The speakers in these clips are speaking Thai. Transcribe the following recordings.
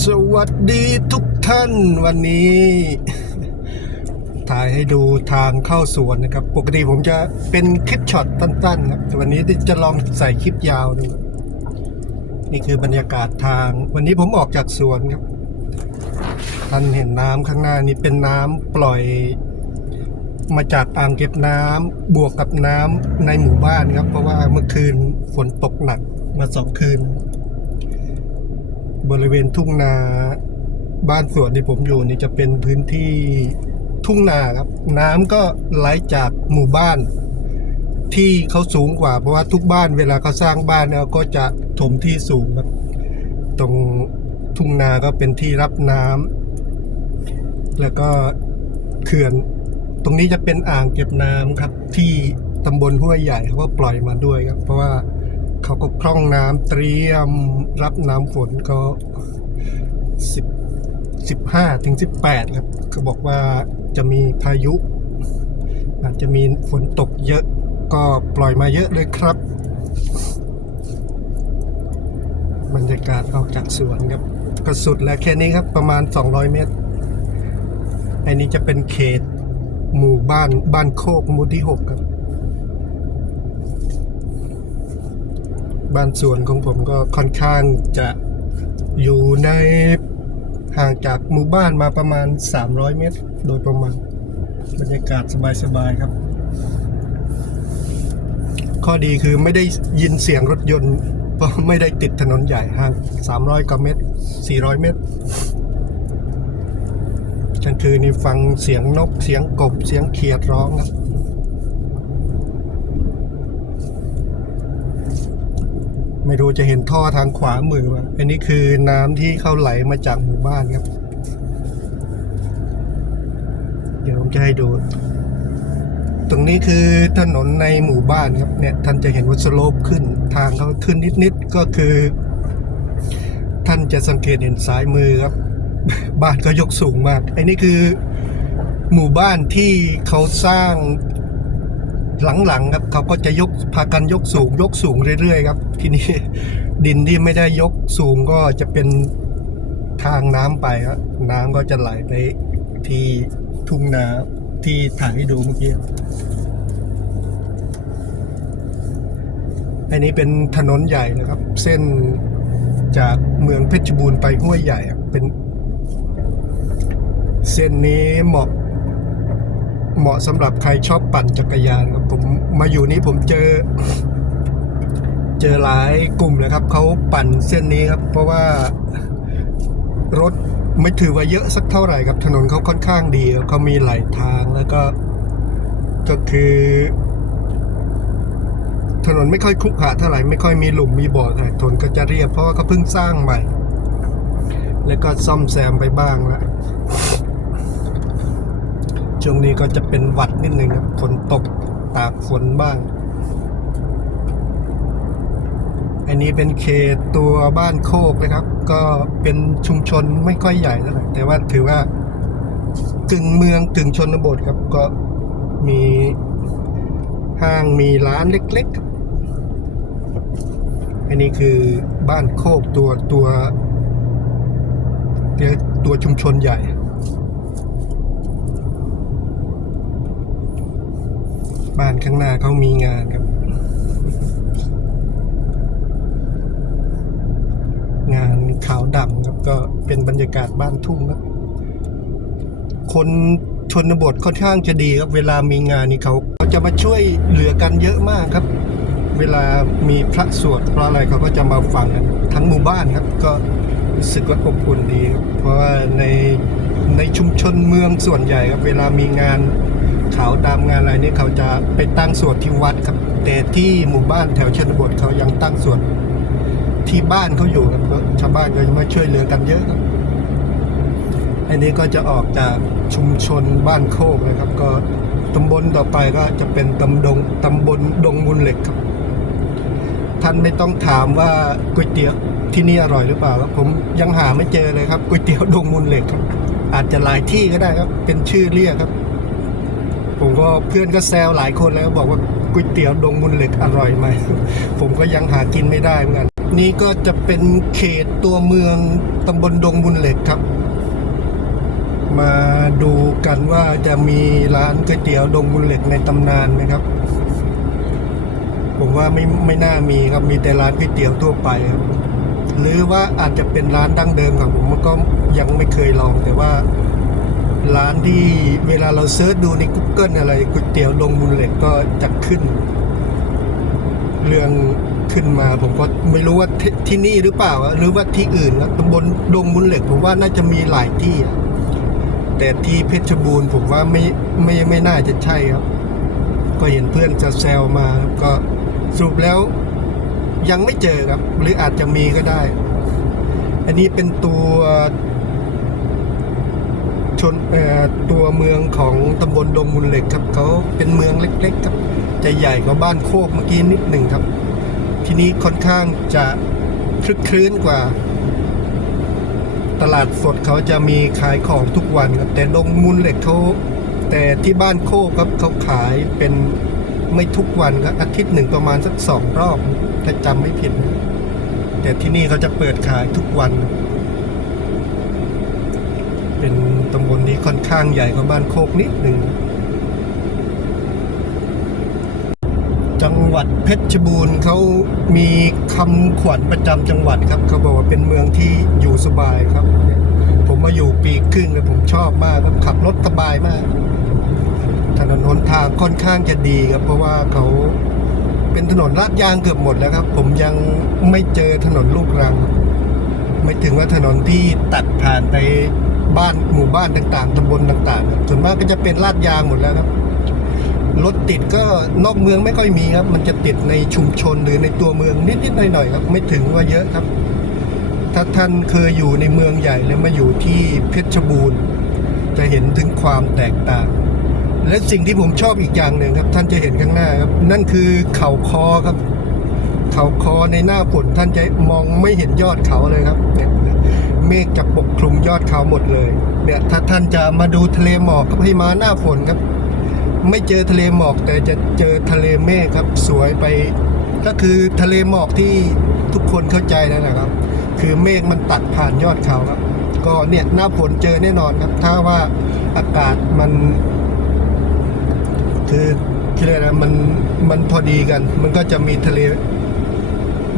สวัสดีทุกท่านวันนี้ ถ่ายให้ดูทางเข้าสวนนะครับ ปกติผมจะเป็นคลิปช็อตสั้นๆครับแต่วันนี้จะลองใส่คลิปยาวดูนี่คือบรรยากาศทาง วันนี้ผมออกจากสวนครับท่านเห็นน้ำข้างหน้านี้เป็นน้ำปล่อยมาจากอ่างเก็บน้ำบวกกับน้ำในหมู่บ้านครับ เพราะว่าเมื่อคืนฝนตกหนักมาสองคืน บริเวณทุ่งนาบ้านสวนที่ผมอยู่นี่จะเป็นพื้นที่ทุ่งนาครับ น้ำก็ไหลจากหมู่บ้าน ที่เขาสูงกว่า เพราะว่าทุกบ้านเวลาเขาสร้างบ้านเนี่ยก็จะถมที่สูงครับ ตรงทุ่งนาก็เป็นที่รับน้ำแล้วก็เขื่อน ตรงนี้จะเป็นอ่างเก็บน้ำครับ ที่ตำบลห้วยใหญ่เขาก็ปล่อยมาด้วยครับ เพราะว่า เขาก็พร่องน้ำเตรียมรับน้ำฝนก็สิบสิบห้าถึงสิบแปดครับเขาบอกว่าจะมีพายุ อาจจะมีฝนตกเยอะก็ปล่อยมาเยอะเลยครับ บรรยากาศออกจากสวนครับก็สุดแล้วแค่นี้ครับประมาณ 200 เมตร อันนี้จะเป็นเขตหมู่บ้านบ้านโคกหมู่ที่หกครับ บ้านสวนของผมก็ค่อนข้างจะอยู่ในห่างจากหมู่บ้านมาประมาณ 300 เมตร โดยประมาณบรรยากาศสบายๆครับ ข้อดีคือไม่ได้ยินเสียงรถยนต์เพราะไม่ได้ติดถนนใหญ่ห่าง 300 กว่าเมตร 400 เมตรกลางคืนนี่ฟังเสียงนกเสียงกบเสียงเขียดร้องครับ ไม่รู้จะเห็นท่อทางขวามือว่าอันนี้คือน้ำที่เข้าไหลมาจากหมู่บ้านครับ เดี๋ยวผมจะให้ดู ตรงนี้คือถนนในหมู่บ้านครับ เนี่ยท่านจะเห็นว่าสโลปขึ้น ทางเขาขึ้นนิดๆก็คือ ท่านจะสังเกตเห็นซ้ายมือครับ บ้านก็ยกสูงมากไอ้นี่คือหมู่บ้านที่เขาสร้าง หลังๆครับเขาก็จะยกพากันยกสูง ยกสูงเรื่อยๆครับ ที่นี่ดินที่ไม่ได้ยกสูงก็จะเป็นทางน้ำไปครับน้ำก็จะไหลไปที่ทุ่งนาที่ถ่ายให้ดูเมื่อกี้อันนี้เป็นถนนใหญ่นะครับ เส้นจากเมืองเพชรบูรณ์ไปห้วยใหญ่เป็น เส้นนี้เหมาะ เหมาะสำหรับใครชอบปั่นจักรยานครับผมมาอยู่นี้ผมเจอ เจอหลายกลุ่มเลยครับเขาปั่นเส้นนี้ครับ เพราะว่ารถไม่ถือว่าเยอะสักเท่าไหร่ครับถนนเขาค่อนข้างดีเขามีหลายทางแล้วก็ก็คือ ถนนไม่ค่อยครุขระเท่าไหร่ไม่ค่อยมีหลุมมีบ่อเท่าไหร่ถนนก็จะเรียบเพราะว่าเขาเพิ่งสร้างใหม่ แล้วก็ซ่อมแซมไปบ้างแล้ว ช่วงนี้ก็จะเป็นหวัดนิดนึงครับฝนตกตากฝนบ้าง อันนี้เป็นเขตตัวบ้านโคกนะครับ ก็เป็นชุมชนไม่ค่อยใหญ่เท่าไหร่แต่ว่าถือว่ากึ่งเมืองกึ่งชนบทครับ ก็มีห้างมีร้านเล็กๆ อันนี้คือบ้านโคกตัวตัวเรียตัวชุมชนใหญ่ บ้านข้างหน้าเขามีงานครับ งานขาวดำครับก็เป็นบรรยากาศบ้านทุ่งครับ คนชนบทค่อนข้างจะดีครับ เวลามีงานนี่เขาเขาจะมาช่วยเหลือกันเยอะมากครับ เวลามีพระสวดพระอะไรเขาก็จะมาฟังกันทั้งหมู่บ้านครับ ก็รู้สึกว่าอบอุ่นดีครับเพราะว่าในในชุมชนเมืองส่วนใหญ่ครับ เวลามีงาน ขาวดำงานอะไรนี่เขาจะไปตั้งสวดที่วัดครับ แต่ที่หมู่บ้านแถวชนบทเขายังตั้งสวดที่บ้านเขาอยู่ครับชาวบ้านก็จะมาช่วยเหลือกันเยอะครับ อันนี้ก็จะออกจากชุมชนบ้านโคกนะครับ ก็ตำบลต่อไปก็จะเป็นตำดงตำบลดงมูลเหล็กครับ ท่านไม่ต้องถามว่าก๋วยเตี๋ยวที่นี่อร่อยหรือเปล่าครับผมยังหาไม่เจอเลยครับก๋วยเตี๋ยวดงมูลเหล็กครับ อาจจะหลายที่ก็ได้ครับ เป็นชื่อเรียกครับ ผมก็เพื่อนก็แซวหลายคนแล้วบอกว่าก๋วยเตี๋ยวดงมูลเหล็กอร่อยไหม ผมก็ยังหากินไม่ได้เหมือนกัน นี้ก็จะเป็นเขตตัวเมืองตำบลดงบุญเหล็กครับ มาดูกันว่าจะมีร้านก๋วยเตี๋ยวดงบุญเหล็กในตำนานไหมครับ ผมว่าไม่ไม่น่ามีครับมีแต่ร้านก๋วยเตี๋ยวทั่วไปครับหรือว่าอาจจะเป็นร้านดั้งเดิมของผมมันก็ยังไม่เคยลองแต่ว่า ร้านที่เวลาเราเซิร์ชดูใน Google อะไรก๋วยเตี๋ยวดงบุญเหล็กก็จะขึ้น เรื่องขึ้นมาผมก็ไม่รู้ว่าที่ที่นี่หรือเปล่า หรือว่าที่อื่นนะตำบลดงบุญเหล็กผมว่าน่าจะมีหลายที่ แต่ที่เพชรบูรณ์ผมว่าไม่ไม่ไม่น่าจะใช่ครับ ก็เห็นเพื่อนจะแซวมาก็สรุปแล้วยังไม่เจอครับ หรืออาจจะมีก็ได้ อันนี้เป็นตัว ชนตัวเมืองของตำบลดงมูลเหล็กครับเขาเป็นเมืองเล็กๆครับจะใหญ่กว่าบ้านโคกเมื่อกี้นิดหนึ่งครับ ที่นี้ค่อนข้างจะคลึกคลื้นกว่า ตลาดสดเขาจะมีขายของทุกวันครับแต่ดงมูลเหล็กเขาแต่ที่บ้านโคกครับเขาขายเป็นไม่ทุกวันครับอาทิตย์หนึ่งประมาณสักสองรอบถ้าจำไม่ผิด แต่ที่นี่เขาจะเปิดขายทุกวัน เป็นตำบลนี้ค่อนข้างใหญ่กว่าบ้านโคกนิดหนึ่ง จังหวัดเพชรบูรณ์เขามีคำขวัญประจำจังหวัดครับ เขาบอกว่าเป็นเมืองที่อยู่สบายครับ ผมมาอยู่ปีครึ่งแล้วผมชอบมากครับขับรถสบายมาก ถนนหนทางค่อนข้างจะดีครับ เพราะว่าเขาเป็นถนนลาดยางเกือบหมดแล้วครับ ผมยังไม่เจอถนนลูกรัง ไม่ถึงว่าถนนที่ตัดผ่านไป บ้านหมู่บ้านต่างๆตำบลต่างๆส่วนมากก็จะเป็นลาดยางหมดแล้วครับรถติดก็นอกเมืองไม่ค่อยมีครับ มันจะติดในชุมชนหรือในตัวเมืองนิดๆหน่อยๆครับ ไม่ถึงว่าเยอะครับ ถ้าท่านเคยอยู่ในเมืองใหญ่แล้วมาอยู่ที่เพชรบูรณ์ จะเห็นถึงความแตกต่าง และสิ่งที่ผมชอบอีกอย่างหนึ่งครับ ท่านจะเห็นข้างหน้าครับ นั่นคือเขาคอครับ เขาคอในหน้าฝนท่านจะมองไม่เห็นยอดเขาเลยครับเนี่ย เมฆจะปกคลุมยอดเขาหมดเลยเนี่ยถ้าท่านจะมาดูทะเลหมอกก็ให้มาหน้าฝนครับ ไม่เจอทะเลหมอกแต่จะเจอทะเลเมฆครับสวยไป ก็คือทะเลหมอกที่ทุกคนเข้าใจนั่นแหละครับ คือเมฆมันตัดผ่านยอดเขาครับ ก็เนี่ยหน้าฝนเจอแน่นอนครับ ถ้าว่าอากาศมัน คือที่เรียกนะมันมันพอดีกัน มันก็จะมีทะเล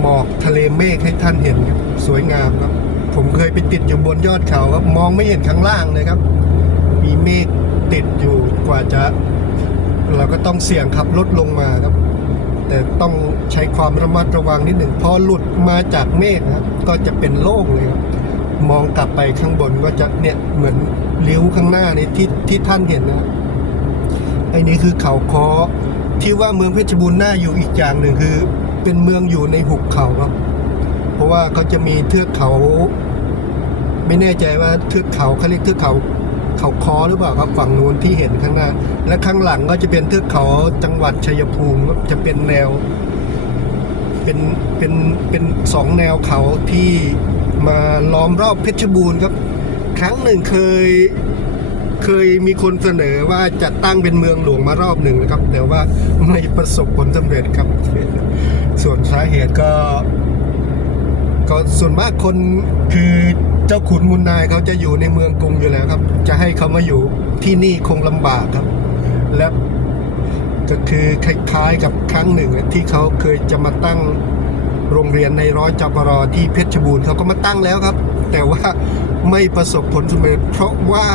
หมอกทะเลเมฆให้ท่านเห็นครับสวยงามครับ ผมเคยไปติดอยู่บนยอดเขาครับมองไม่เห็นข้างล่างเลยครับ มีเมฆติดอยู่กว่าจะ เราก็ต้องเสี่ยงขับรถลงมาครับ แต่ต้องใช้ความระมัดระวังนิดหนึ่งพอหลุดมาจากเมฆครับก็จะเป็นโล่งเลยครับมองกลับไปข้างบนก็จะเนี่ยเหมือนเลี้ยวข้างหน้าในที่ที่ท่านเห็นนะครับไอ้นี่คือเขาคอที่ว่าเมืองเพชรบูรณ์น่าอยู่อีกอย่างหนึ่งคือ เป็นเมืองอยู่ในหุบเขาครับ ราะว่าเขาจะมีเทือกเขา ไม่แน่ใจว่าเทือกเขาเขาเรียกเทือกเขาเขาคอหรือเปล่าครับฝั่งนู้นที่เห็นข้างหน้า และข้างหลังก็จะเป็นเทือกเขาจังหวัดชัยภูมิครับจะเป็นแนว เป็นเป็นเป็นสองแนวเขาที่มาล้อมรอบเพชรบูรณ์ครับ ครั้งหนึ่งเคยเคยมีคนเสนอว่าจะตั้งเป็นเมืองหลวงมารอบหนึ่งนะครับ แต่ว่าไม่ประสบผลสำเร็จครับ ส่วนสาเหตุก็ ก็ส่วนมากคนคือเจ้าขุนมุนนายเขาจะอยู่ในเมืองกรุงอยู่แล้วครับ จะให้เขามาอยู่ที่นี่คงลำบากครับ และก็คือคล้ายๆกับครั้งหนึ่งที่เขาเคยจะมาตั้งโรงเรียนในร้อยจปรที่เพชรบูรณ์เขาก็มาตั้งแล้วครับ แต่ว่าไม่ประสบผลสำเร็จ เพราะว่า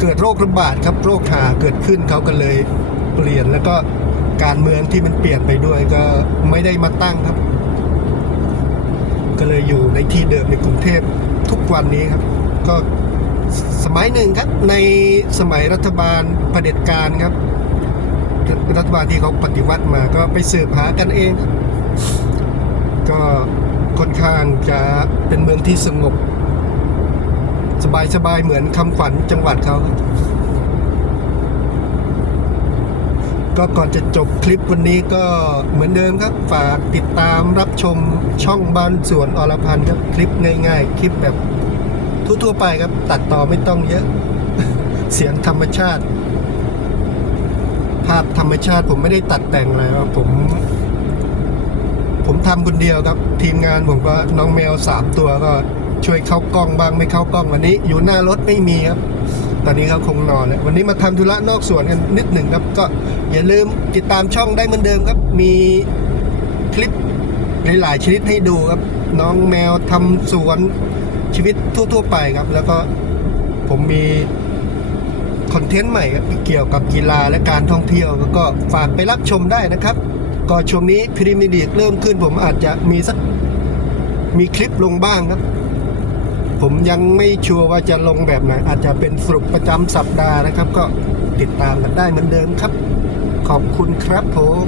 เกิดโรคระบาดครับโรคหาเกิดขึ้นเขาก็เลยเปลี่ยนแล้วก็การเมืองที่มันเปลี่ยนไปด้วยก็ไม่ได้มาตั้งครับ ก็เลยอยู่ในที่เดิมในกรุงเทพทุกวันนี้ครับ ก็สมัยหนึ่งครับ ในสมัยรัฐบาลเผด็จการครับ รัฐบาลที่เขาปฏิวัติมาก็ไปสืบหากันเอง ก็ค่อนข้างจะเป็นเมืองที่สงบ สบายสบายๆเหมือนคำขวัญจังหวัดเขาครับ ก็ก่อนจะจบคลิปวันนี้ก็เหมือนเดิมครับ ฝากติดตามรับชมช่องบ้านสวนอรพันธ์ครับคลิปง่าย ๆ คลิปแบบทั่วๆไปครับ ตัดต่อไม่ต้องเยอะ เสียงธรรมชาติ ภาพธรรมชาติผมไม่ได้ตัดแต่งอะไรครับผม ผมทำคนเดียวครับ ทีมงานผมก็น้องแมวสามตัวก็ช่วยเข้ากล้องบ้างไม่เข้ากล้องวันนี้ อยู่หน้ารถไม่มีครับ ตอนนี้เขาคงนอนแล้ววันนี้มาทำธุระนอกสวนกันนิดหนึ่งครับ ก็อย่าลืมติดตามช่องได้เหมือนเดิมครับ มีคลิปหลายๆชนิดให้ดูครับ น้องแมวทำสวนชีวิตทั่ว ๆ ไปครับ แล้วก็ผมมีคอนเทนต์ใหม่ครับเกี่ยวกับกีฬาและการท่องเที่ยวก็ฝากไปรับชมได้นะครับ ก็ช่วงนี้พรีเมียร์ลีกเริ่มขึ้นผมอาจจะมีสักมีคลิปลงบ้างครับ ผมยังไม่ชัวร์ว่าจะลงแบบไหน อาจจะเป็นสรุปประจำสัปดาห์นะครับ ก็ติดตามกันได้เหมือนเดิมครับ ขอบคุณครับผม